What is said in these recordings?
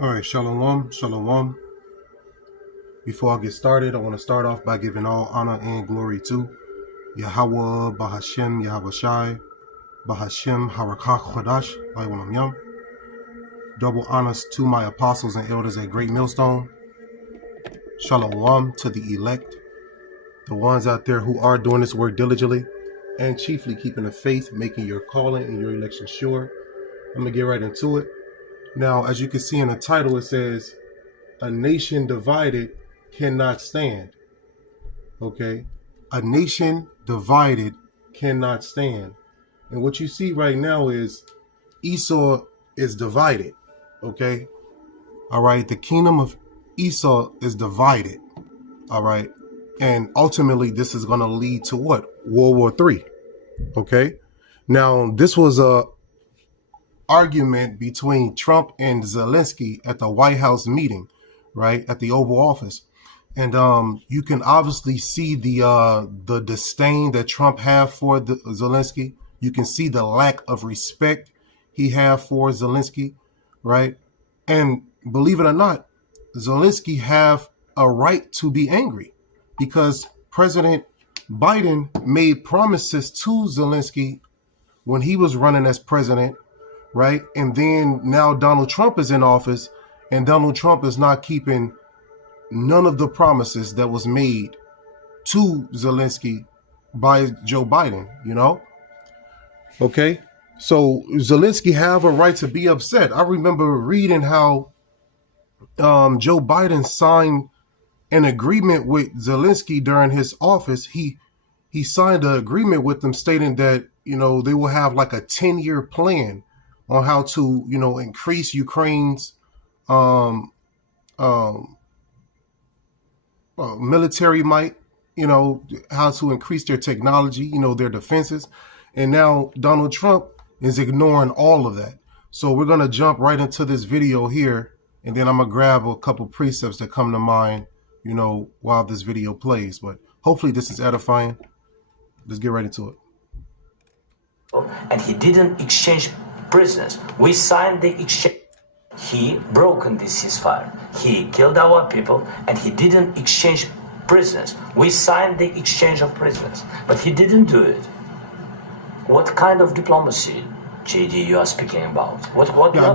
All right, shalom, shalom. Before I get started, I want to start off by giving all honor and glory to Yahweh, Bahashem, Yahweh Shai, Bahashem, Harakach, Chodash, Baiwalam Yam. Double honors to my apostles and elders at Great Millstone. Shalom to the elect, the ones out there who are doing this work diligently and chiefly keeping the faith, making your calling and your election sure. I'm going to get right into it. Now, as you can see in the title, it says, a nation divided cannot stand. Okay, a nation divided cannot stand. And what you see right now is Esau is divided. Okay, all right, the kingdom of Esau is divided. All right, and ultimately this is going to lead to what? World War III. Okay, now this was a argument between Trump and Zelensky at the White House meeting, right, at the Oval Office. And you can obviously see the disdain that Trump have for Zelensky. You can see the lack of respect he have for Zelensky, right? And believe it or not, Zelensky have a right to be angry because President Biden made promises to Zelensky when he was running as president, right? And then now Donald Trump is in office, and Donald Trump is not keeping none of the promises that was made to Zelensky by Joe Biden, you know? Okay, so Zelensky have a right to be upset. I remember reading how Joe Biden signed an agreement with Zelensky during his office. He signed an agreement with them stating that, you know, they will have like a 10-year plan on how to, you know, increase Ukraine's military might, you know, how to increase their technology, you know, their defenses. And now Donald Trump is ignoring all of that. So we're going to jump right into this video here, and then I'm going to grab a couple precepts that come to mind, you know, while this video plays. But hopefully this is edifying. Let's get right into it. And he didn't exchange prisoners. We signed the exchange. He broken this ceasefire. He killed our people, and he didn't exchange prisoners. We signed the exchange of prisoners, but he didn't do it. What kind of diplomacy, JD, you are speaking about?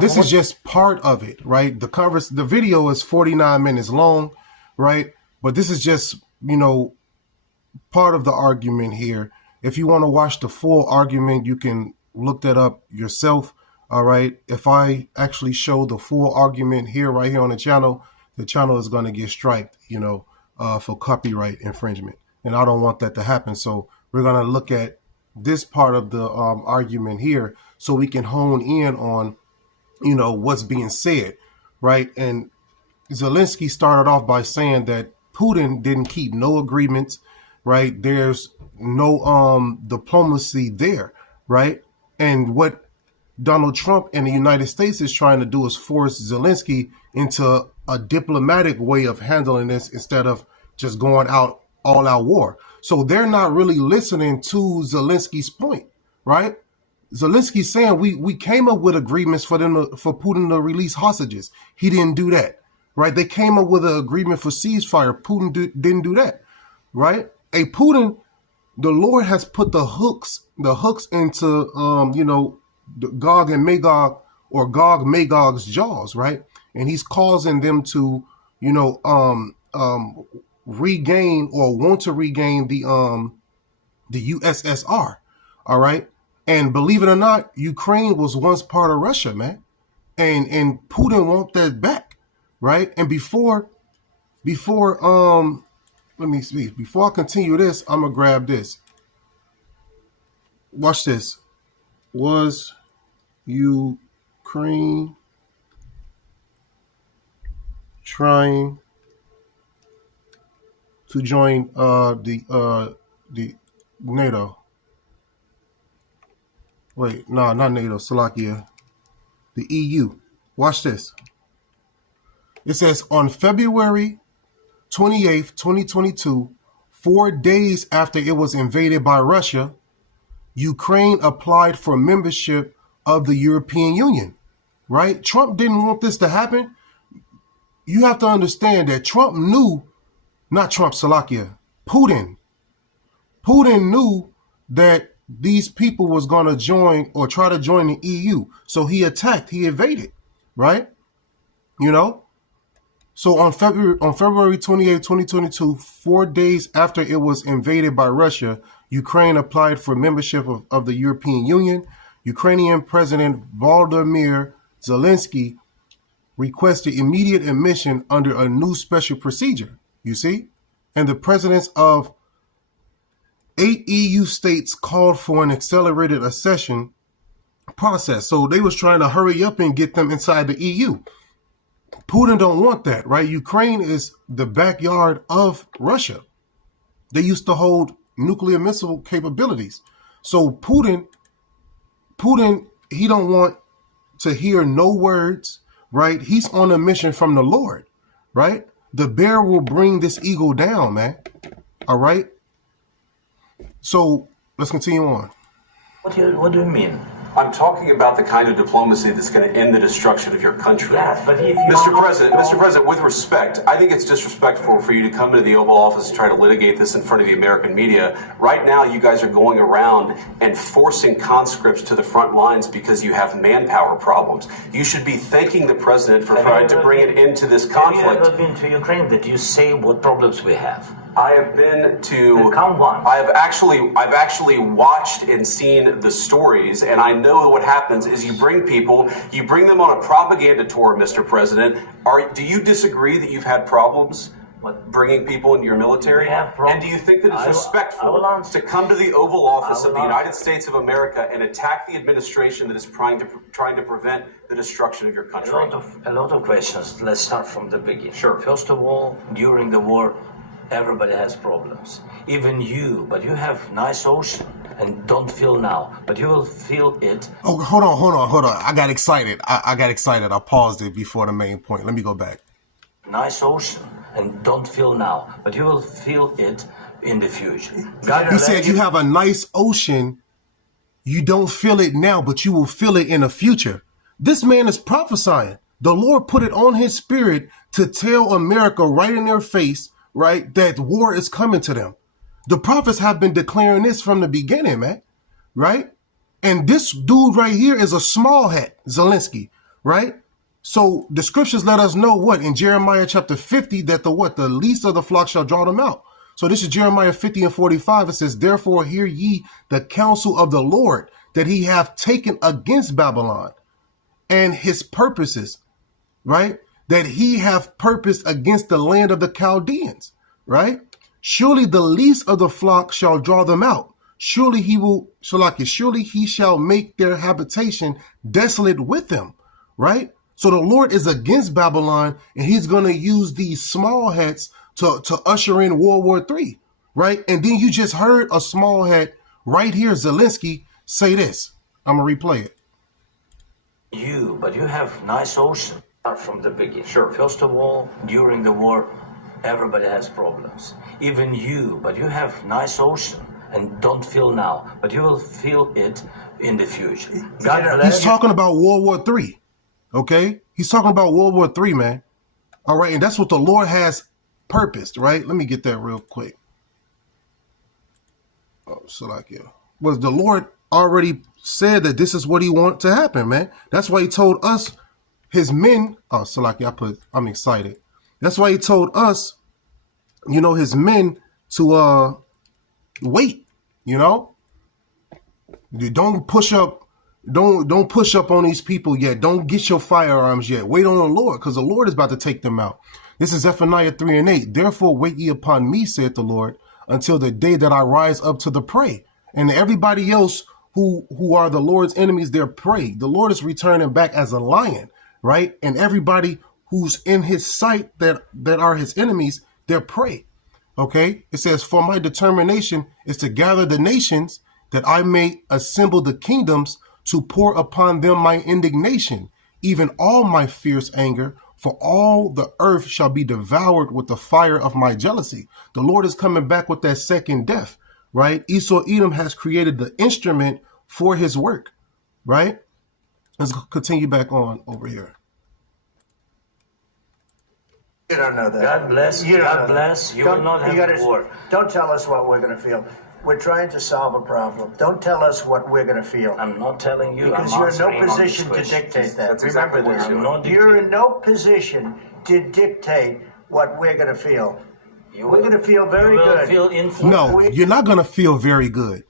This is just part of it, right? The video is 49 minutes long, right? But this is just, you know, part of the argument here. If you want to watch the full argument, you can look that up yourself. All right. If I actually show the full argument here, right here on the channel is going to get striked, you know, for copyright infringement. And I don't want that to happen. So we're going to look at this part of the argument here so we can hone in on, you know, what's being said. Right. And Zelensky started off by saying that Putin didn't keep no agreements. Right. There's no diplomacy there. Right. And what Donald Trump and the United States is trying to do is force Zelensky into a diplomatic way of handling this instead of just going out all out war. So they're not really listening to Zelensky's point, right? Zelensky's saying we came up with agreements for Putin to release hostages. He didn't do that, right? They came up with an agreement for ceasefire. Putin didn't do that, right? Putin, the Lord has put the hooks into you know, Gog and Magog, or Gog Magog's jaws, right? And he's causing them to, you know, regain or want to regain the USSR. All right. And believe it or not, Ukraine was once part of Russia, man. And Putin wants that back. Right. And before let me see, before I continue this, I'm gonna grab this. Watch this. Was Ukraine trying to join the NATO? Wait, no, not NATO, Slovakia. The EU. Watch this. It says on February 28th, 2022, 4 days after it was invaded by Russia, Ukraine applied for membership of the European Union, right? Trump didn't want this to happen, you have to understand that Trump knew, not Trump, Salakia, Putin knew that these people was going to join or try to join the EU. So he attacked, he invaded, right? You know? So on February 28, 2022, 4 days after it was invaded by Russia, Ukraine applied for membership of the European Union. Ukrainian President Volodymyr Zelensky requested immediate admission under a new special procedure, you see? And the presidents of 8 EU states called for an accelerated accession process. So they was trying to hurry up and get them inside the EU. Putin don't want that, right? Ukraine is the backyard of Russia. They used to hold nuclear missile capabilities. So Putin, he don't want to hear no words, right? He's on a mission from the Lord, right? The bear will bring this eagle down, man. All right? So let's continue on. What do you mean? I'm talking about the kind of diplomacy that's going to end the destruction of your country. Yes, but if you Mr. President, with respect, I think it's disrespectful for you to come to the Oval Office and try to litigate this in front of the American media. Right now, you guys are going around and forcing conscripts to the front lines because you have manpower problems. You should be thanking the president for trying to bring an end to this conflict. Have you ever been to Ukraine that you say what problems we have? I have been to. Come once. I've actually watched and seen the stories, and I know what happens is you bring them on a propaganda tour, Mr. President. Do you disagree that you've had problems bringing people into your military? And do you think that it's respectful to come to the Oval Office of the United States of America and attack the administration that is trying to prevent the destruction of your country? A lot of questions. Let's start from the beginning. Sure. First of all, during the war, everybody has problems. Even you, but you have nice ocean and don't feel now, but you will feel it. Oh, hold on. I got excited. I got excited. I paused it before the main point. Let me go back. Nice ocean and don't feel now, but you will feel it in the future. He said you have a nice ocean. You don't feel it now, but you will feel it in the future. This man is prophesying. The Lord put it on his spirit to tell America right in their face, right, that war is coming to them. The prophets have been declaring this from the beginning, man, right? And this dude right here is a small hat, Zelensky, right? So the scriptures let us know what in Jeremiah chapter 50 that the least of the flock shall draw them out. So this is Jeremiah 50 and 45. It says, therefore hear ye the counsel of the Lord that he hath taken against Babylon and his purposes, right? That he hath purposed against the land of the Chaldeans, right? Surely the least of the flock shall draw them out. Surely he shall make their habitation desolate with them, right? So the Lord is against Babylon, and he's going to use these small hats to usher in World War III, right? And then you just heard a small hat right here, Zelensky, say this. I'm going to replay it. But you have nice ocean. From the beginning. Sure. First of all, during the war, everybody has problems. Even you, but you have nice ocean and don't feel now, but you will feel it in the future. He's talking about World War III, okay? He's talking about World War III, man. All right, and that's what the Lord has purposed, right? Let me get that real quick. Was the Lord already said that this is what he wanted to happen, man? That's why he told us his men, I'm excited. That's why he told us, his men to wait, Don't push up on these people yet. Don't get your firearms yet. Wait on the Lord, because the Lord is about to take them out. This is Zephaniah 3 and 8. Therefore wait ye upon me, saith the Lord, until the day that I rise up to the prey. And everybody else who are the Lord's enemies, they're prey. The Lord is returning back as a lion. Right? And everybody who's in his sight that are his enemies, they're prey. Okay? It says, for my determination is to gather the nations that I may assemble the kingdoms to pour upon them my indignation, even all my fierce anger, for all the earth shall be devoured with the fire of my jealousy. The Lord is coming back with that second death, right? Esau Edom has created the instrument for his work, right? Let's continue back on over here. You don't know that. God bless. You don't God know that. bless. You will not have gotta, war. Don't tell us what we're going to feel. We're trying to solve a problem. Don't tell us what we're going to feel. I'm not telling you. Because I'm you're in no answering on this position to question. dictate that. That's exactly Remember what this. you're I'm not You're dictating. in no position to dictate what we're going to feel. We're going to feel very You will good. feel influenced. No, you're not going to feel very good.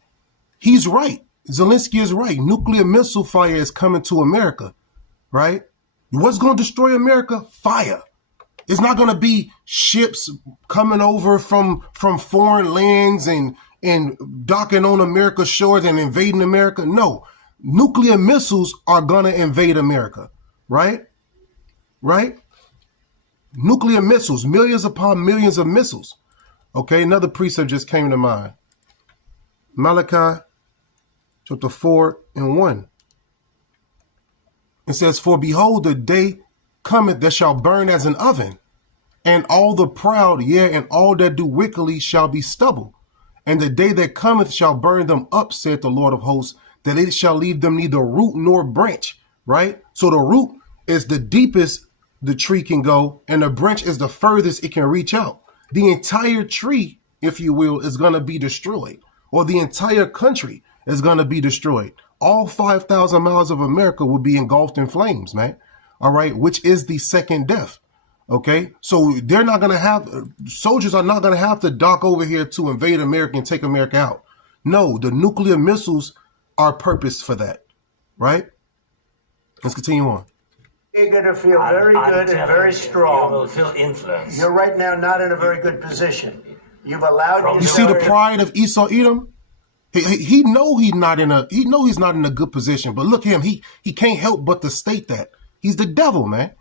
He's right. Zelensky is right. Nuclear missile fire is coming to America, right? What's going to destroy America? Fire. It's not going to be ships coming over from foreign lands and docking on America's shores and invading America. No, nuclear missiles are going to invade America, right? Right? Nuclear missiles, millions upon millions of missiles. Okay, another precept just came to mind. Malachi chapter 4:1. It says, "For behold, the day cometh that shall burn as an oven, and all the proud, yea, and all that do wickedly shall be stubble. And the day that cometh shall burn them up, saith the Lord of hosts, that it shall leave them neither root nor branch." Right? So the root is the deepest the tree can go, and the branch is the furthest it can reach out. The entire tree, if you will, is going to be destroyed, or the entire country is going to be destroyed. All 5,000 miles of America will be engulfed in flames, man. All right, which is the second death. Okay, so they're not going to have, soldiers are not going to have to dock over here to invade America and take America out. No, the nuclear missiles are purposed for that, right? Let's continue on. You're going to feel very good and very strong. You will feel influence. You're right now not in a very good position. You've allowed You see the pride of Esau Edom? He know he's not in a good position, but look at him. He can't help but to state that. He's the devil, man.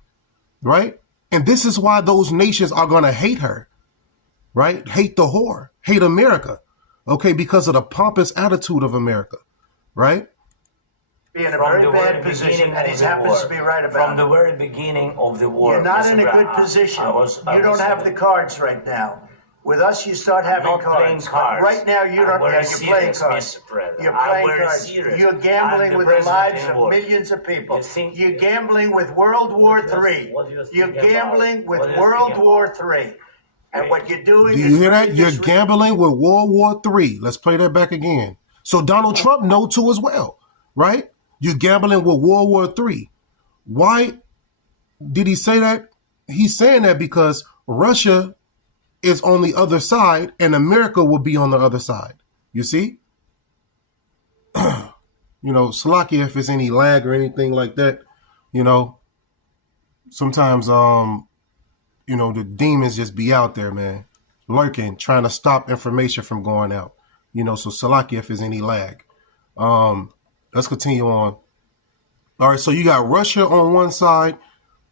Right? And this is why those nations are going to hate her. Right? Hate the whore. Hate America. Okay, because of the pompous attitude of America. Right? Be in a very bad position, and he happens to be right about it. From the very beginning of the war. You're not in a good position. You don't have the cards right now. With us, you start having cards. But right now, you don't have. You're playing cards. You're playing cards. You're gambling with the lives of millions of people. You're gambling with World War III. You're gambling with World War III. And what you're doing is... Do you hear that? You're gambling with World War III. Let's play that back again. So Donald Trump knows too as well, right? You're gambling with World War III. Why did he say that? He's saying that because Russia is on the other side and America will be on the other side. You see? Slovakia, if it's any lag or anything like that, sometimes, the demons just be out there, man, lurking, trying to stop information from going out. So Slovakia, if there's any lag. Let's continue on. All right, so you got Russia on one side,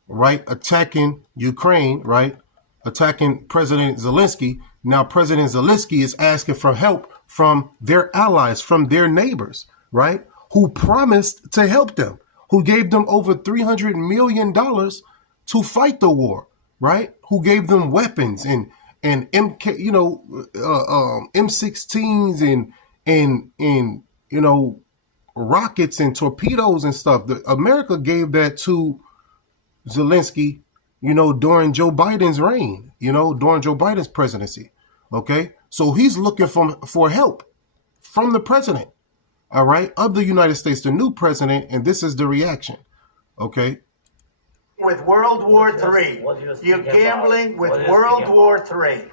right, attacking Ukraine, right, attacking President Zelensky. Now President Zelensky is asking for help from their allies, from their neighbors, right, who promised to help them, who gave them over $300 million to fight the war, right, who gave them weapons and MK, M16s and rockets and torpedoes and stuff. America gave that to Zelensky, during Joe Biden's reign, during Joe Biden's presidency. Okay. So he's looking for help from the president, all right, of the United States, the new president. And this is the reaction. Okay. With World War III, you're gambling with World War III.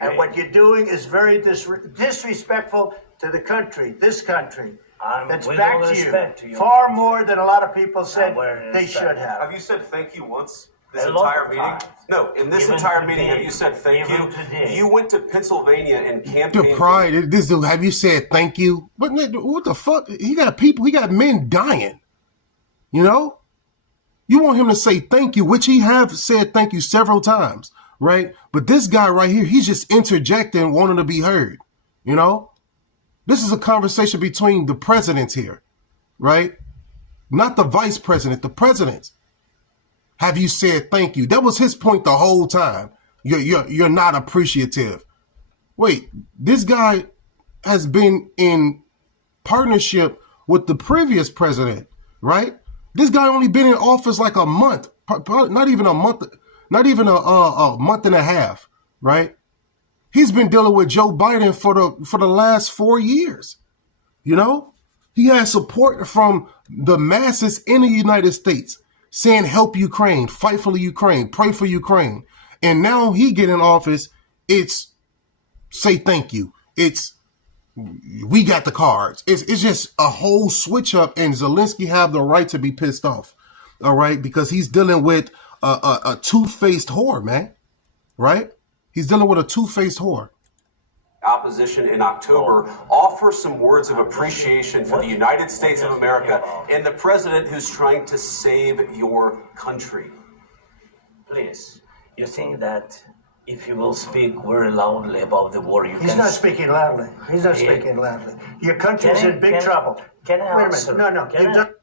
And what you're doing is very disrespectful to the country, this country. That's back to you far more than a lot of people said they should have. Have you said thank you once this entire meeting? No, in this entire meeting, have you said thank you? You went to Pennsylvania and campaigned. The pride. Have you said thank you? But what the fuck? He got men dying. You want him to say thank you, which he have said thank you several times, right? But this guy right here, he's just interjecting, wanting to be heard. This is a conversation between the presidents here, right? Not the vice president, the president. Have you said thank you? That was his point the whole time. You're not appreciative. Wait, this guy has been in partnership with the previous president, right? This guy only been in office like a month, not even a month, not even a month and a half, right? He's been dealing with Joe Biden for the last 4 years. You know, he has support from the masses in the United States saying, help Ukraine, fight for Ukraine, pray for Ukraine. And now he get in office. It's say thank you. It's we got the cards. It's just a whole switch up, and Zelensky have the right to be pissed off. All right, because he's dealing with a two-faced whore, man. Right? He's dealing with a two-faced whore. Opposition in October offer some words of appreciation for the United States of America and the president who's trying to save your country. Please, you think that if you will speak very loudly about the war, you He's not speaking loudly. He's not speaking loudly. Your country's in big trouble. Can I answer? Wait a minute.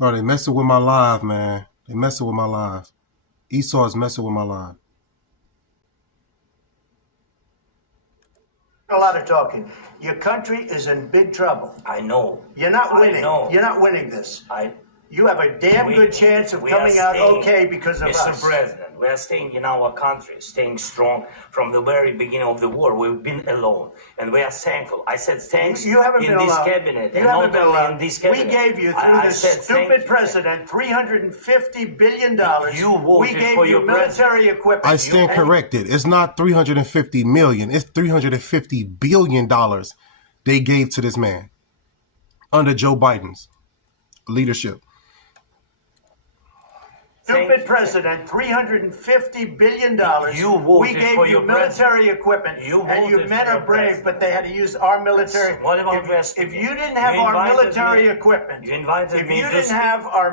Oh, they messing with my live, man. They messing with my live. Esau is messing with my live. A lot of talking. Your country is in big trouble. I know. You're not winning. You're not winning this. You have a damn good chance of coming out okay because of us. Mr. President, we are staying in our country, staying strong from the very beginning of the war. We've been alone, and we are thankful. I said thanks you haven't in been this alone. cabinet. You haven't been alone. In this cabinet. We gave you, through this stupid president, $350 billion. You voted we gave for you your military equipment. I stand corrected. It's not $350 million. It's $350 billion they gave to this man under Joe Biden's leadership. Stupid president, $350 billion. We gave you military equipment, and you men are brave, but they had to use our military. What about if you didn't have our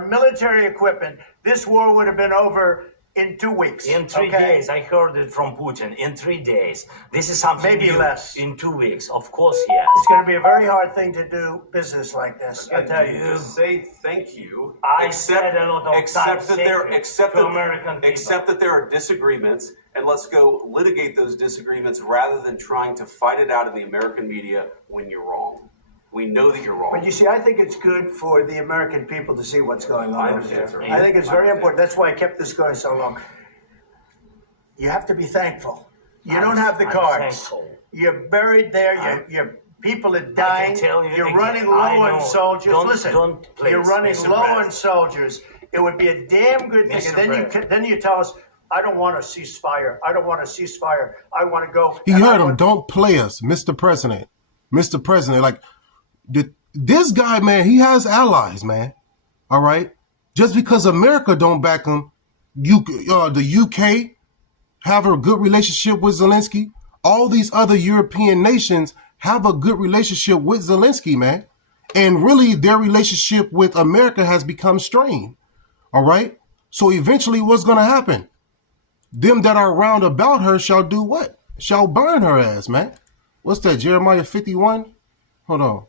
military equipment, this war would have been over in 2 weeks. In 3 days, I heard it from Putin. In 3 days, this is something maybe new. Less. In 2 weeks, of course, yes. It's going to be a very hard thing to do business like this. I tell you. Just say thank you. I said a lot of except times. Except that there are disagreements, and let's go litigate those disagreements rather than trying to fight it out in the American media when you're wrong. We know that you're wrong. But you see, I think it's good for the American people to see what's going on over there. I think it's very important. That's why I kept this going so long. You have to be thankful. You don't have the cards. You're buried there. Your people are dying. You're running low on soldiers. Listen, you're running low on soldiers. It would be a damn good thing. And then you tell us, I don't want a ceasefire. I don't want a ceasefire. I want to go. He heard him. Don't play us, Mr. President. Mr. President, like, this guy, man, he has allies, man. All right. Just because America don't back him, the UK have a good relationship with Zelensky. All these other European nations have a good relationship with Zelensky, man. And really, their relationship with America has become strained. All right. So eventually, what's going to happen? Them that are round about her shall do what? Shall burn her ass, man. What's that? Jeremiah 51? Hold on.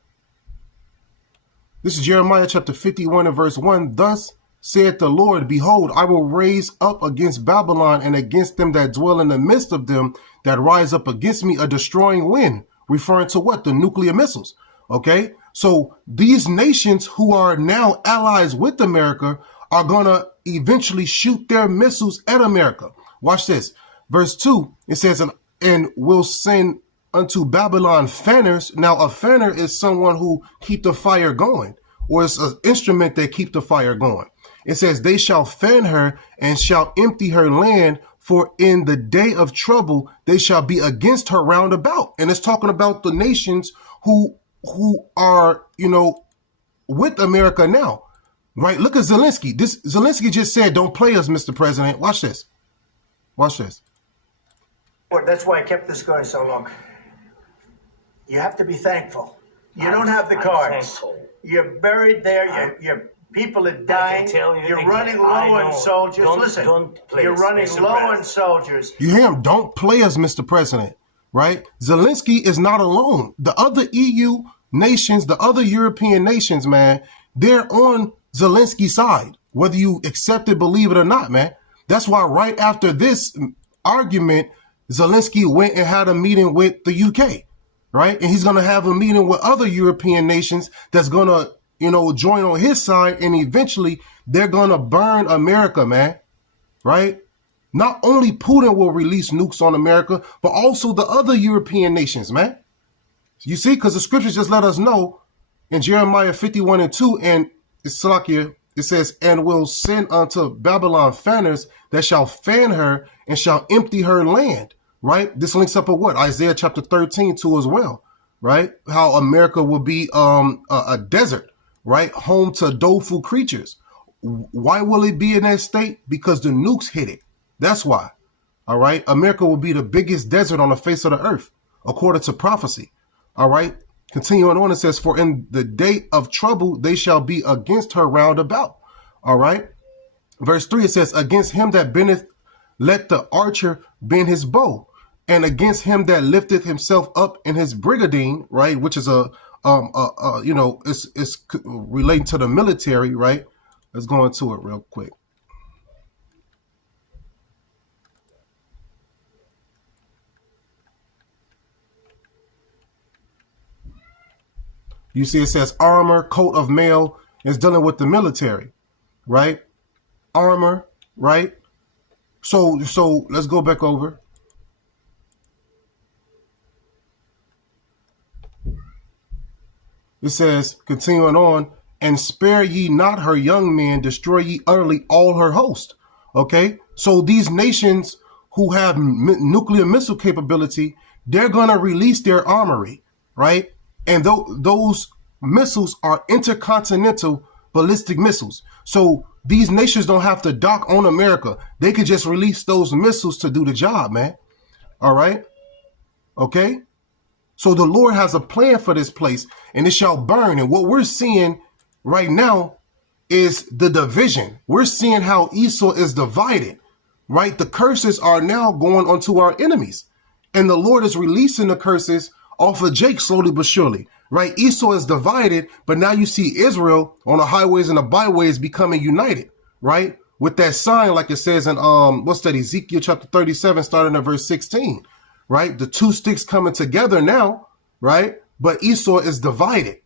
This is Jeremiah chapter 51 and verse 1. Thus saith the Lord, behold, I will raise up against Babylon and against them that dwell in the midst of them that rise up against me a destroying wind. Referring to what? The nuclear missiles. Okay. So these nations who are now allies with America are going to eventually shoot their missiles at America. Watch this. Verse 2, it says, and will send unto Babylon fanners. Now, a fanner is someone who keep the fire going, or it's an instrument that keep the fire going. It says, they shall fan her and shall empty her land, for in the day of trouble they shall be against her round about. And it's talking about the nations who are, with America now, right? Look at Zelensky. Zelensky just said, don't play us, Mr. President. Watch this. Watch this. That's why I kept this going so long. You have to be thankful. You don't have the cards. You're buried there. Your people are dying. You're running low on soldiers. Listen, you're running low on soldiers. You hear him? Don't play us, Mr. President. Right? Zelensky is not alone. The other EU nations, the other European nations, man, they're on Zelensky's side, whether you accept it, believe it or not, man. That's why right after this argument, Zelensky went and had a meeting with the UK, right? And he's going to have a meeting with other European nations that's going to, join on his side. And eventually They're going to burn America, man. Right? Not only Putin will release nukes on America, but also the other European nations, man. You see, because the scriptures just let us know in Jeremiah 51:2 and Salakia, it says, and will send unto Babylon fanners that shall fan her and shall empty her land. Right? This links up with what? Isaiah chapter 13:2 as well. Right? How America will be a desert, right? Home to doleful creatures. Why will it be in that state? Because the nukes hit it. That's why. All right. America will be the biggest desert on the face of the earth, according to prophecy. All right. Continuing on, it says, for in the day of trouble, they shall be against her round about. All right. Verse 3, it says, against him that bendeth, let the archer bend his bow. And against him that lifteth himself up in his brigadine, right, which is it's relating to the military, right? Let's go into it real quick. You see, it says armor, coat of mail is dealing with the military, right? Armor, right? So let's go back over. It says, continuing on, and spare ye not her young men, destroy ye utterly all her host. Okay, so these nations who have nuclear missile capability, they're going to release their armory, right? And those missiles are intercontinental ballistic missiles. So these nations don't have to dock on America. They could just release those missiles to do the job, man. All right. Okay. So the Lord has a plan for this place, and it shall burn. And what we're seeing right now is the division. We're seeing how Esau is divided, right? The curses are now going onto our enemies, and the Lord is releasing the curses off of Jake slowly but surely, right? Esau is divided, but now you see Israel on the highways and the byways becoming united, right? With that sign, like it says in Ezekiel chapter 37, starting at verse 16. Right? The two sticks coming together now, right? But Esau is divided.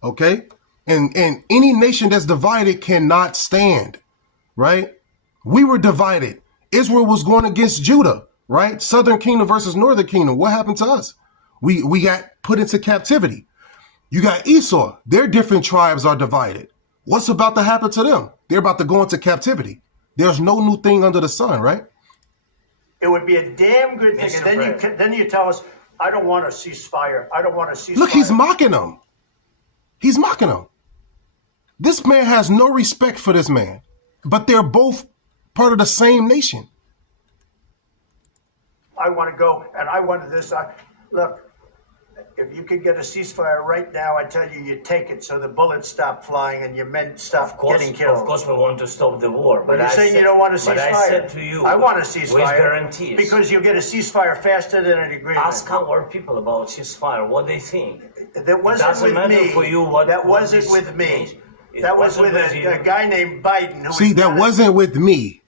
Okay. And any nation that's divided cannot stand. Right? We were divided. Israel was going against Judah, right? Southern kingdom versus northern kingdom. What happened to us? We got put into captivity. You got Esau. Their different tribes are divided. What's about to happen to them? They're about to go into captivity. There's no new thing under the sun, right? It would be a damn good thing. And then you tell us, I don't want a ceasefire. I don't want a ceasefire. Look, he's mocking them. He's mocking them. This man has no respect for this man, but they're both part of the same nation. I want to go, and I wanted this. Look, if you could get a ceasefire right now, I tell you, you take it so the bullets stop flying and your men stop getting killed. Of course, we want to stop the war. But you're saying you don't want a ceasefire. But I said to you, I want a ceasefire. With guarantees. Because you'll get a ceasefire faster than an agreement. Ask our people about ceasefire, what they think. That wasn't with me. For you that wasn't with me. That was with a guy named Biden. See, that wasn't with me.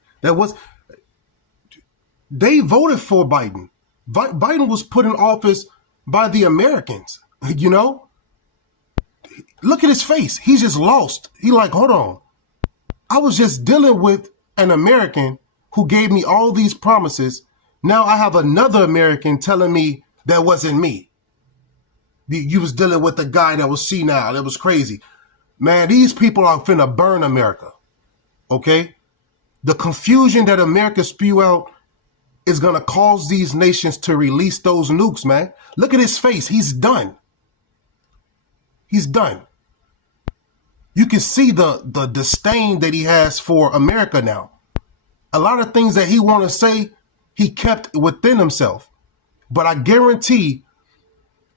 They voted for Biden. Biden was put in office by the Americans, you know? Look at his face. He's just lost. He like, hold on. I was just dealing with an American who gave me all these promises. Now I have another American telling me that wasn't me. You was dealing with a guy that was senile. That was crazy. Man, these people are finna burn America. Okay? The confusion that America spew out is going to cause these nations to release those nukes, man. Look at his face. He's done. He's done. You can see the disdain that he has for America now. A lot of things that he want to say, he kept within himself. But I guarantee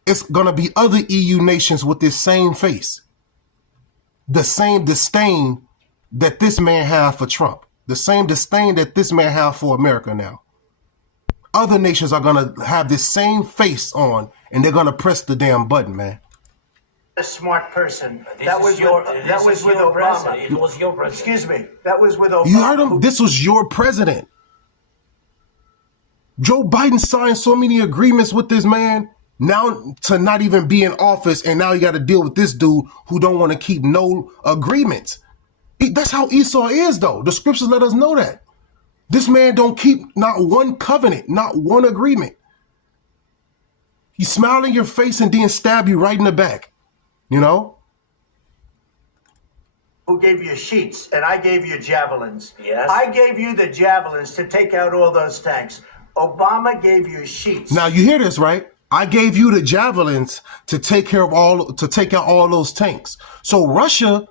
it's going to be other EU nations with this same face. The same disdain that this man have for Trump. The same disdain that this man have for America now. Other nations are going to have this same face on, and they're going to press the damn button, man. A smart person. That was with Obama. It was your president. Excuse me. That was with Obama. You heard him? This was your president. Joe Biden signed so many agreements with this man now to not even be in office, and now you got to deal with this dude who don't want to keep no agreements. That's how Esau is, though. The scriptures let us know that. This man don't keep not one covenant, not one agreement. He smile in your face and then stab you right in the back, you know? Who gave you sheets, and I gave you javelins. Yes. I gave you the javelins to take out all those tanks. Obama gave you sheets. Now you hear this, right? I gave you the javelins to take out all those tanks. So Russia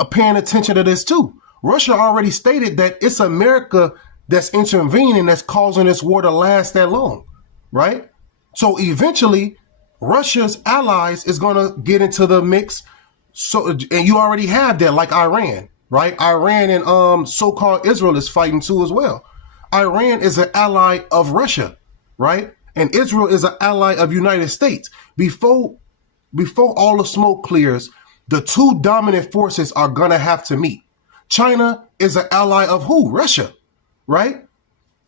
are paying attention to this too. Russia already stated that it's America that's intervening, that's causing this war to last that long, right? So eventually, Russia's allies is going to get into the mix. So, and you already have that, like Iran, right? Iran and so-called Israel is fighting too as well. Iran is an ally of Russia, right? And Israel is an ally of United States. Before all the smoke clears, the two dominant forces are going to have to meet. China is an ally of who? Russia, right?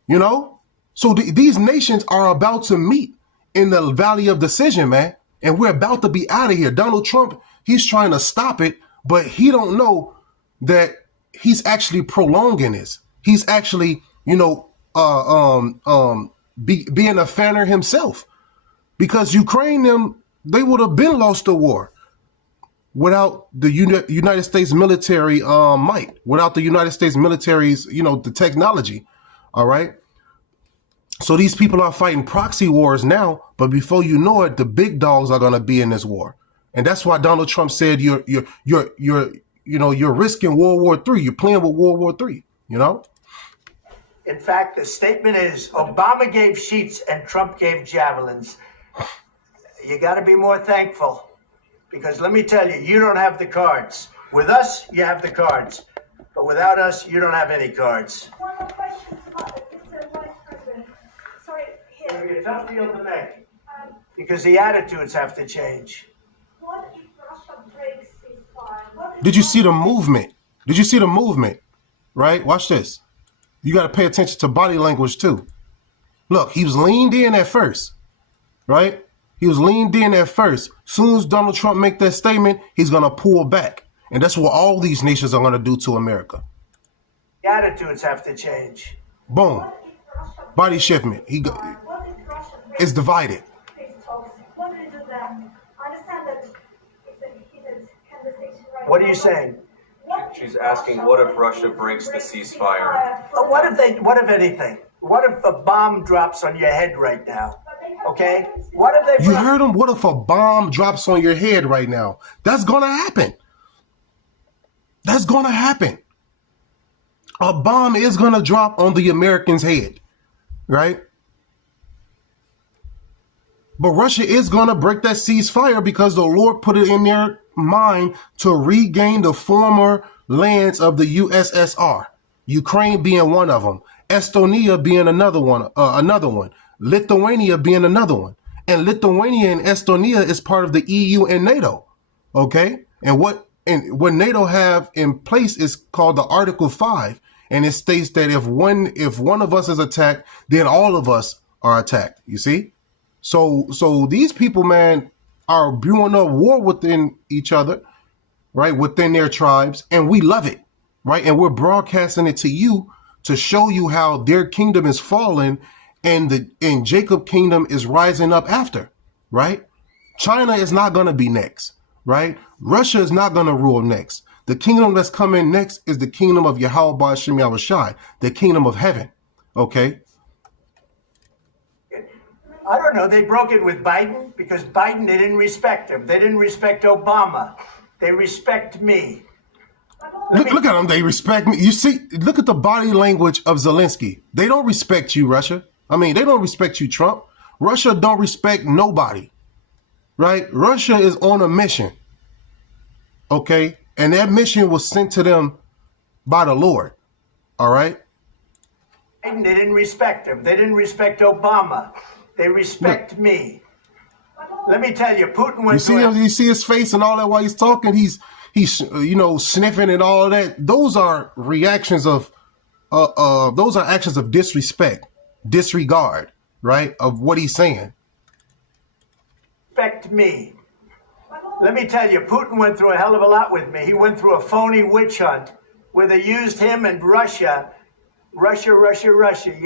You know? So these nations are about to meet in the Valley of Decision, man. And we're about to be out of here. Donald Trump, he's trying to stop it, but he don't know that he's actually prolonging this. He's actually, you know, being a fanner himself, because Ukraine, they would have been lost the war without the United States military might, without the United States military's, you know, the technology. All right. So these people are fighting proxy wars now, but before you know it, the big dogs are going to be in this war. And that's why Donald Trump said you're risking World War III. You're playing with World War III, you know? In fact, the statement is Obama gave sheets and Trump gave javelins. You got to be more thankful, because let me tell you, you don't have the cards. With us, you have the cards. But without us, you don't have any cards. One more question, Mr. Vice President. Sorry, here. It'll be a tough deal to make, because the attitudes have to change. What if Russia breaks ceasefire? Did you see the movement? Did you see the movement? Right? Watch this. You got to pay attention to body language too. Look, he was leaned in at first, right? He was leaned in at first. Soon as Donald Trump make that statement, he's going to pull back. And that's what all these nations are going to do to America. The attitudes have to change. Boom. Body shiftment. It's divided. What are you saying? She's asking, what if Russia breaks the ceasefire? What if anything? What if a bomb drops on your head right now? Okay? What if they... You heard him? What if a bomb drops on your head right now? That's going to happen. That's going to happen. A bomb is going to drop on the American's head, right? But Russia is going to break that ceasefire because the Lord put it in their mind to regain the former lands of the USSR. Ukraine being one of them, Estonia being another one, Lithuania being another one. And Lithuania and Estonia is part of the EU and NATO. Okay? And what NATO have in place is called the Article 5. And it states that if one of us is attacked, then all of us are attacked. You see? So these people, man, are brewing up war within each other, right? Within their tribes. And we love it, right? And we're broadcasting it to you to show you how their kingdom is falling and Jacob kingdom is rising up after, right? China is not going to be next, right? Russia is not going to rule next. The kingdom that's coming next is the kingdom of Yahweh Ba'ashem Yahushai, the kingdom of heaven, okay? I don't know. They broke it with Biden because Biden, they didn't respect him. They didn't respect Obama. They respect me. Look at them. They respect me. You see, look at the body language of Zelensky. They don't respect you, Russia. I mean, they don't respect you, Trump. Russia don't respect nobody, right? Russia is on a mission, okay? And that mission was sent to them by the Lord, all right? Biden, they didn't respect him. They didn't respect Obama. They respect me. Let me tell you, Putin went. You see his face and all that while he's talking. He's sniffing and all of that. Those are reactions of those are actions of disrespect, disregard, right, of what he's saying. Respect me. Let me tell you, Putin went through a hell of a lot with me. He went through a phony witch hunt where they used him and Russia. You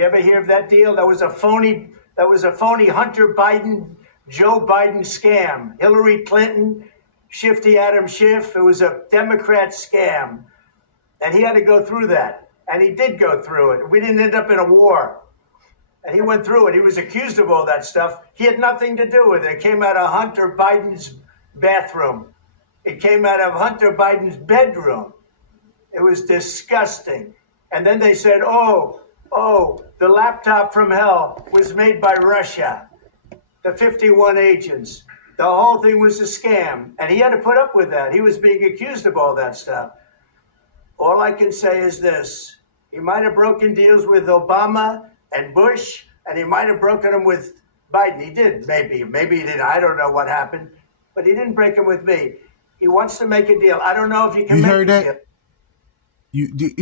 ever hear of that deal? That was a phony Hunter Biden, Joe Biden scam. Hillary Clinton, Shifty Adam Schiff. It was a Democrat scam. And he had to go through that. And he did go through it. We didn't end up in a war. And he went through it. He was accused of all that stuff. He had nothing to do with it. It came out of Hunter Biden's bathroom. It came out of Hunter Biden's bedroom. It was disgusting. And then they said, oh, the laptop from hell was made by Russia. The 51 agents. The whole thing was a scam. And he had to put up with that. He was being accused of all that stuff. All I can say is this. He might have broken deals with Obama and Bush, and he might have broken them with Biden. He did, maybe. Maybe he didn't. I don't know what happened. But he didn't break them with me. He wants to make a deal. I don't know if you can you make heard a that? deal.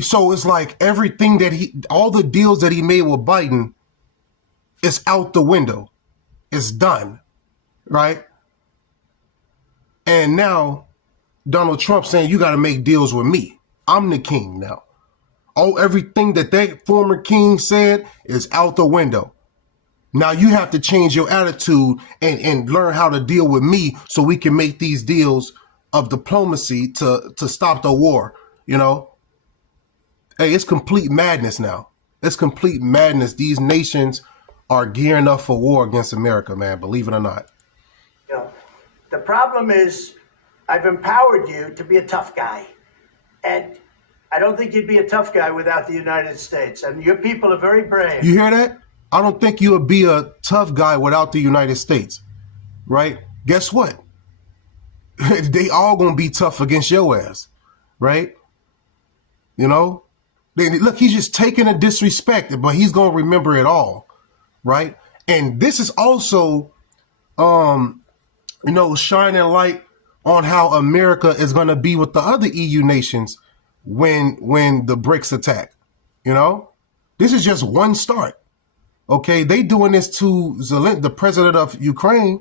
So it's like everything that all the deals that he made with Biden is out the window. It's done, right? And now Donald Trump saying you got to make deals with me. I'm the king now. Everything that former king said is out the window. Now you have to change your attitude and learn how to deal with me so we can make these deals of diplomacy to stop the war, you know? Hey, it's complete madness now. It's complete madness. These nations are gearing up for war against America, man, believe it or not. Yeah. The problem is I've empowered you to be a tough guy. And I don't think you'd be a tough guy without the United States. And your people are very brave. You hear that? I don't think you would be a tough guy without the United States, right? Guess what? They all going to be tough against your ass, right? You know? Look, he's just taking a disrespect, but he's going to remember it all, right? And this is also, shining light on how America is going to be with the other EU nations when the BRICS attack, you know? This is just one start, okay? They doing this to the president of Ukraine,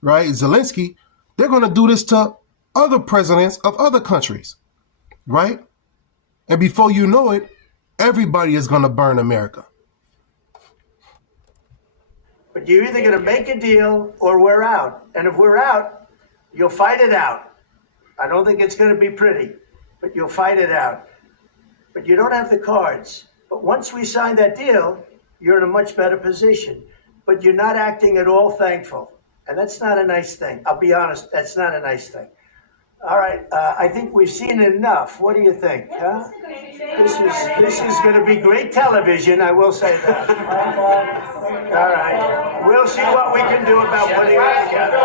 right, Zelensky. They're going to do this to other presidents of other countries, right? And before you know it, everybody is going to burn America. But you're either going to make a deal or we're out. And if we're out, you'll fight it out. I don't think it's going to be pretty, but you'll fight it out. But you don't have the cards. But once we sign that deal, you're in a much better position. But you're not acting at all thankful. And that's not a nice thing. I'll be honest, that's not a nice thing. All right, I think we've seen enough. What do you think? Huh? This is going to be great television, I will say that. All right. We'll see what we can do about putting it together.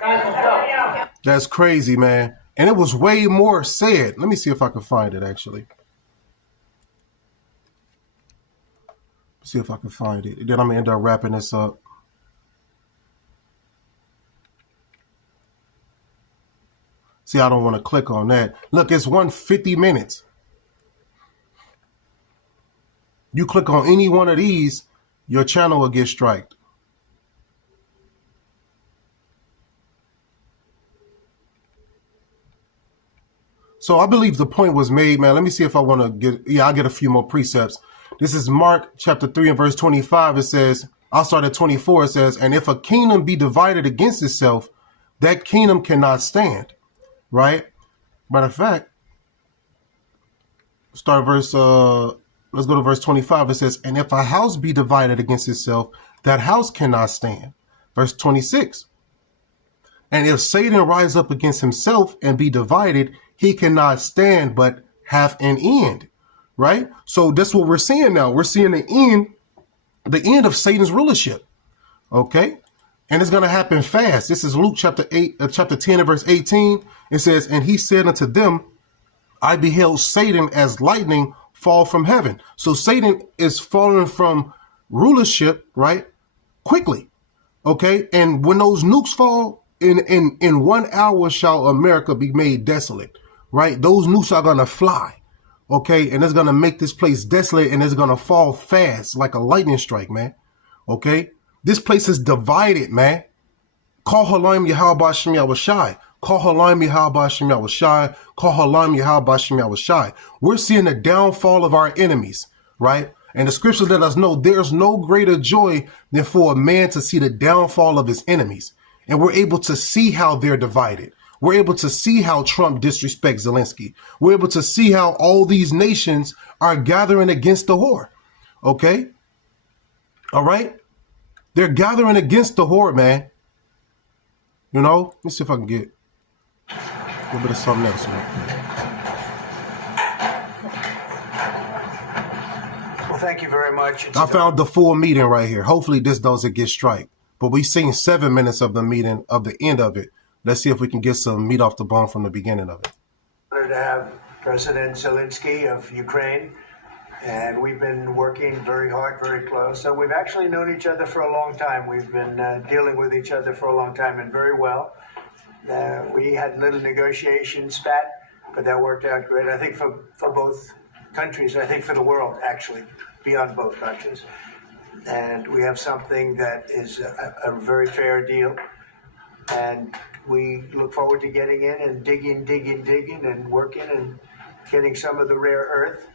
Thank you. That's crazy, man. And it was way more said. Let me see if I can find it, actually. See if I can find it. Then I'm going to end up wrapping this up. See, I don't want to click on that. Look, it's 150 minutes. You click on any one of these, your channel will get striked. So I believe the point was made, man. Let me see if I want to get, I'll get a few more precepts. This is Mark chapter 3 and verse 25. It says, I'll start at 24. It says, and if a kingdom be divided against itself, that kingdom cannot stand. Right? Matter of fact, let's go to verse 25. It says, and if a house be divided against itself, that house cannot stand. Verse 26. And if Satan rise up against himself and be divided, he cannot stand, but have an end. Right? So that's what we're seeing now. We're seeing the end of Satan's rulership. Okay? And it's going to happen fast. This is Luke chapter 10 and verse 18. It says, and he said unto them, I beheld Satan as lightning fall from heaven. So Satan is falling from rulership, right? Quickly. Okay. And when those nukes fall, in 1 hour shall America be made desolate, right? Those nukes are going to fly. Okay. And it's going to make this place desolate, and it's going to fall fast like a lightning strike, man. Okay. This place is divided, man. Call Halim Yahweh Shem Yahweh Shai. Call Halam Yahweh Shem Yahushai. Call Halam Yahweh Shem Yahushai. We're seeing the downfall of our enemies, right? And the scriptures let us know there's no greater joy than for a man to see the downfall of his enemies. And we're able to see how they're divided. We're able to see how Trump disrespects Zelensky. We're able to see how all these nations are gathering against the whore. Okay? All right? They're gathering against the whore, man. You know? Let me see if I can get a little bit of something else. Well, thank you very much. I found the full meeting right here. Hopefully this doesn't get strike. But we've seen 7 minutes of the meeting, of the end of it. Let's see if we can get some meat off the bone from the beginning of it. Honored to have President Zelensky of Ukraine, and we've been working very hard, very close. So we've actually known each other for a long time. We've been dealing with each other for a long time, and very well. We had little negotiation spat, but that worked out great. I think for both countries, I think for the world, actually, beyond both countries. And we have something that is a very fair deal. And we look forward to getting in and digging and working and getting some of the rare earth.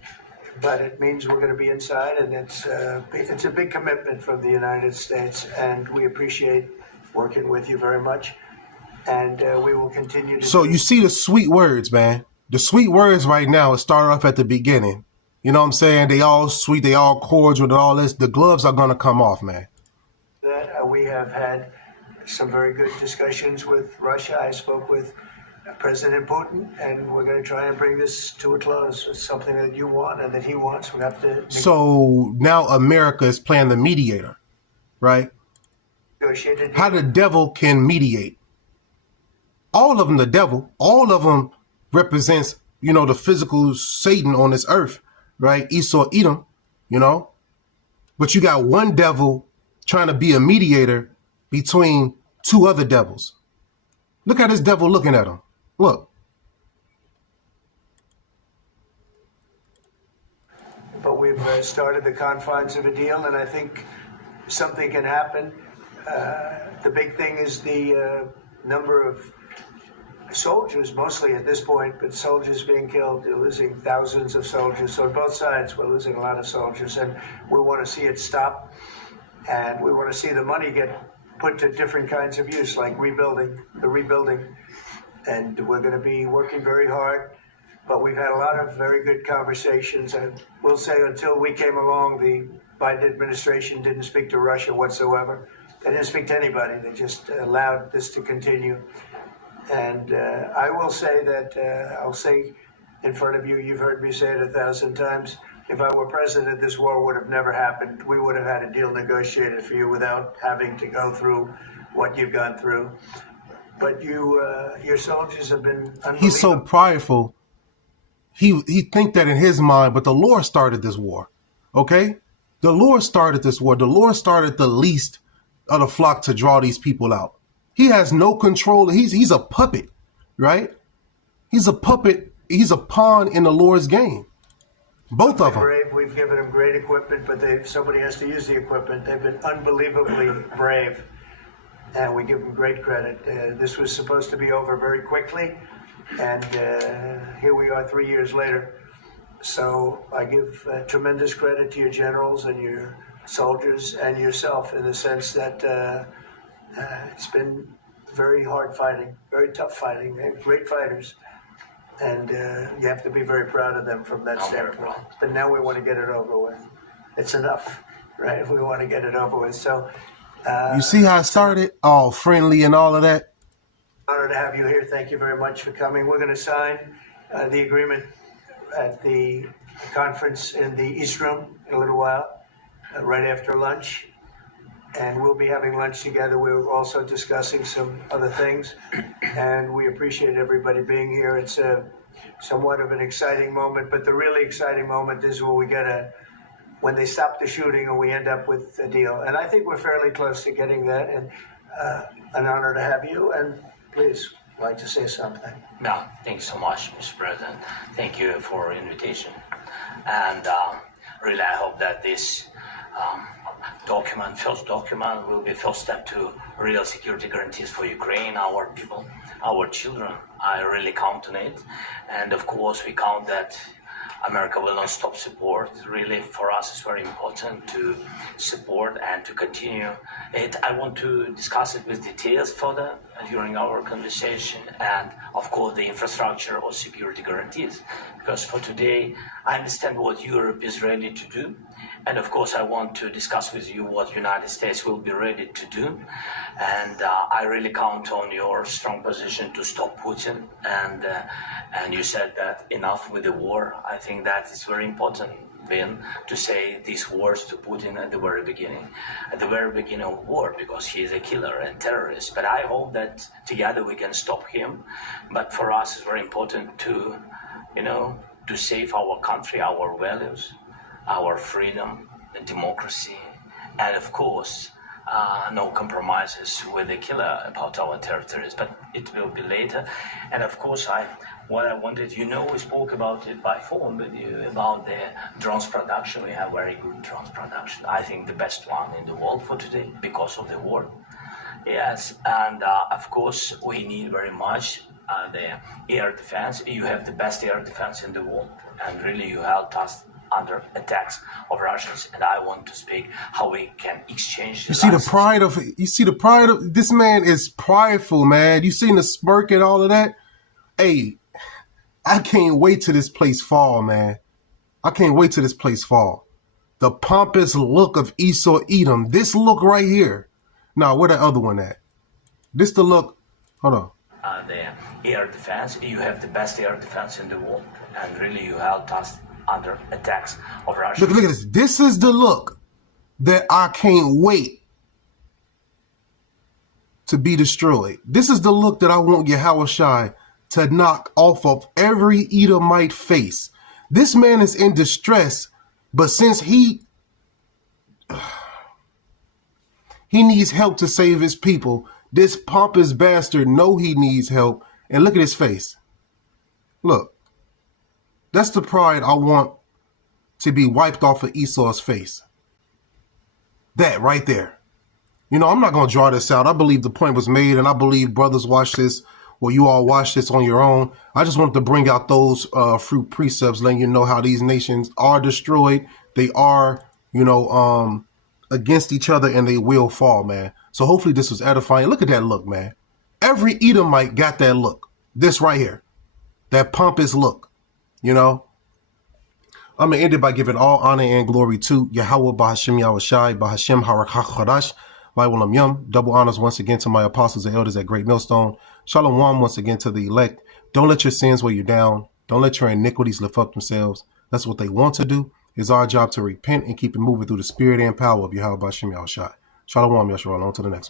But it means we're going to be inside, and it's a big commitment from the United States. And we appreciate working with you very much. And we will continue to. So you see the sweet words, man. The sweet words right now, it started off at the beginning. You know what I'm saying? They all sweet, they all cordial, and all this. The gloves are going to come off, man. That we have had some very good discussions with Russia. I spoke with President Putin, and we're going to try and bring this to a close. It's something that you want and that he wants. We have to. So now America is playing the mediator, right? How the devil can mediate. All of them, the devil, all of them represents, you know, the physical Satan on this earth, right? Esau, Edom, you know. But you got one devil trying to be a mediator between two other devils. Look at this devil looking at him. Look. But we've started the confines of a deal, and I think something can happen. The big thing is the number of soldiers, mostly at this point, but soldiers being killed. They're losing thousands of soldiers. So on both sides, we're losing a lot of soldiers, and we want to see it stop. And we want to see the money get put to different kinds of use, like rebuilding. And we're going to be working very hard. But we've had a lot of very good conversations. And we'll say until we came along, the Biden administration didn't speak to Russia whatsoever. They didn't speak to anybody. They just allowed this to continue. And I will say that, I'll say in front of you, you've heard me say it 1,000 times, if I were president, this war would have never happened. We would have had a deal negotiated for you without having to go through what you've gone through. But your soldiers have been unbelievable. He's so prideful. He think that in his mind, but the Lord started this war, okay? The Lord started this war. The Lord started the least of the flock to draw these people out. He has no control. He's a puppet, right? He's a puppet. He's a pawn in the Lord's game. Both of them. Brave. We've given them great equipment, but somebody has to use the equipment. They've been unbelievably brave, and we give them great credit. This was supposed to be over very quickly, and here we are 3 years later. So I give tremendous credit to your generals and your soldiers and yourself in the sense that it's been very hard fighting, very tough fighting. They're great fighters. And you have to be very proud of them from that standpoint. But now we want to get it over with. It's enough, right? We want to get it over with. So you see how I started? All friendly and all of that? Honor to have you here. Thank you very much for coming. We're going to sign the agreement at the conference in the East Room in a little while, right after lunch. And we'll be having lunch together. We're also discussing some other things. And we appreciate everybody being here. It's somewhat of an exciting moment, but the really exciting moment is when they stop the shooting and we end up with a deal. And I think we're fairly close to getting that, and an honor to have you. And please, I'd like to say something. No, thanks so much, Mr. President. Thank you for the invitation. And really, I hope that this document, first document, will be first step to real security guarantees for Ukraine, our people, our children. I really count on it. And of course, we count that America will not stop support. Really, for us, it's very important to support and to continue it. I want to discuss it with details further during our conversation, and of course, the infrastructure or security guarantees. Because for today, I understand what Europe is ready to do, and of course, I want to discuss with you what United States will be ready to do. And I really count on your strong position to stop Putin. And you said that enough with the war. I think that is very important, Ben, to say these words to Putin at the very beginning of war, because he is a killer and terrorist. But I hope that together we can stop him. But for us, it's very important to, to save our country, our values, our freedom, and democracy, and of course, no compromises with the killer about our territories, but it will be later. And of course, what I wanted, we spoke about it by phone with you about the drones production. We have very good drones production. I think the best one in the world for today because of the war. Yes, and of course, we need very much the air defense. You have the best air defense in the world, and really you helped us under attacks of Russians, and I want to speak how we can exchange. You see the pride of this man is prideful, man. You seen the smirk and all of that? Hey, I can't wait till this place fall, man. I can't wait till this place fall. The pompous look of Esau Edom. This look right here. Now, where the other one at? This the look. Hold on. The air defense. You have the best air defense in the world, and really you helped us under attacks of Russia. Look at this. This is the look that I can't wait to be destroyed. This is the look that I want Yahushua to knock off of every Edomite face. This man is in distress, but since he needs help to save his people, this pompous bastard know he needs help. And look at his face. Look. That's the pride I want to be wiped off of Esau's face. That right there. I'm not going to draw this out. I believe the point was made, and I believe brothers watch this, or you all watch this on your own. I just wanted to bring out those fruit precepts, letting you know how these nations are destroyed. They are, against each other, and they will fall, man. So hopefully this was edifying. Look at that look, man. Every Edomite got that look. This right here. That pompous look. I'm going to end it by giving all honor and glory to Yahweh, Bahashim Yahushai, Bahashim Harakach Chadash, Vaywolam Yum. Double honors once again to my apostles and elders at Great Millstone. Shalom once again to the elect. Don't let your sins weigh you down. Don't let your iniquities lift up themselves. That's what they want to do. It's our job to repent and keep it moving through the spirit and power of Yahweh, Bahashim Yahushai. Shalom, Yeshua. On to the next one.